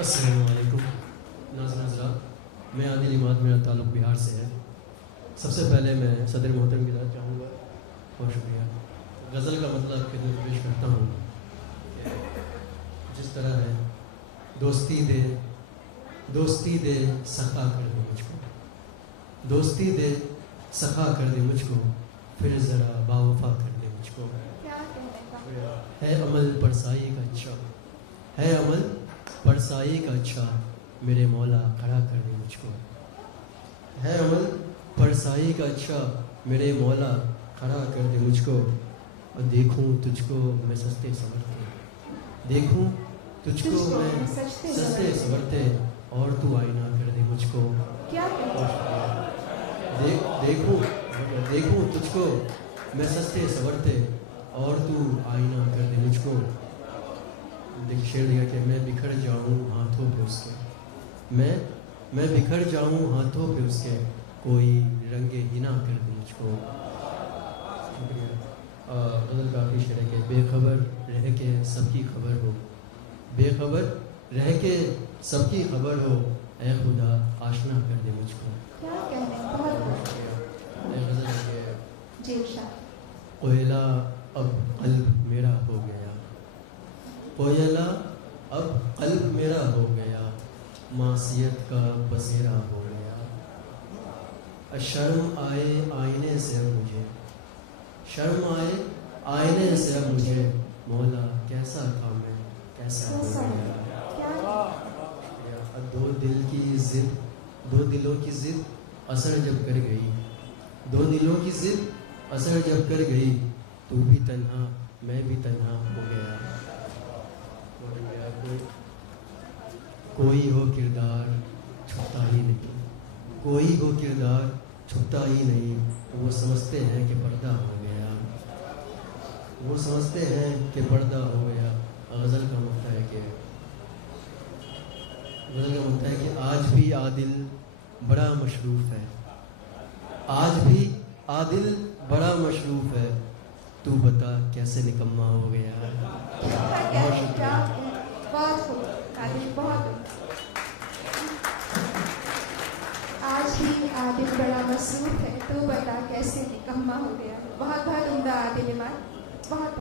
السلام علیکم ناظرین حضرات، میں عادل اماد، میرا تعلق بہار سے ہے۔ سب سے پہلے میں صدر محترم کی ذات چاہوں گا، بہت شکریہ۔ غزل کا مطلب خدمت پیش کرتا ہوں کہ جس طرح ہے دوستی دے سخا کر دے مجھ کو، دوستی دے سخا کر دے مجھ کو، پھر ذرا باوفا کر دے مجھ کو۔ ہے عمل پرسائی کا اچھا، ہے عمل پرسائی کا اچھا، میرے مولا کھڑا کر دے مجھ کو۔ ہے عمل پرسائی کا اچھا، میرے مولا کھڑا کر دے مجھ کو۔ اور دیکھوں تجھ کو میں سستے سنورتے، دیکھوں تجھ کو میں سستے سنورتے، اور تو آئینہ کر دے مجھ کو۔ دیکھوں تجھ کو میں سستے سنورتے، اور تو آئینہ کر دے مجھ کو۔ ایک شعر لکھا کہ میں بکھر جاؤں ہاتھوں پہ اس کے، میں بکھر جاؤں ہاتھوں پہ اس کے، کوئی رنگ ہنا کر دے مجھ کو۔ شکریہ۔ غزل کافی شعر ہے کہ بے خبر رہ کے سب کی خبر ہو، بے خبر رہ کے سب کی خبر ہو، اے خدا آشنا کر دے مجھ کو۔ غزل ہے کہ کوئلہ اب قلب میرا ہو گیا، کوئلہ اب قلب میرا ہو گیا، معصیت کا بسیرا ہو گیا۔ شرم آئے آئینے سے اب مجھے، شرم آئے آئینے سے اب مجھے، مولا کیسا تھا میں کیسا ہو گیا۔ دو دلوں کی ضد اثر جب کر گئی، دو دلوں کی ضد اثر جب کر گئی، تو بھی تنہا میں بھی تنہا ہو گیا۔ کوئی ہو کردار چھپتا ہی نہیں، کوئی ہو کردار چھپتا ہی نہیں، وہ سمجھتے ہیں کہ پردہ ہو گیا، وہ سمجھتے ہیں کہ پردہ ہو گیا۔ غزل کا مطلب ہے کہ آج بھی عادل بڑا مشروف ہے، آج بھی عادل بڑا مشروف ہے، تو بتا کیسے نکما ہو گیا۔ آج بھی عادل بڑا مصروف ہے، تو بتا کیسے نکما ہو گیا۔ بہت عمدہ عادل اماد، بہت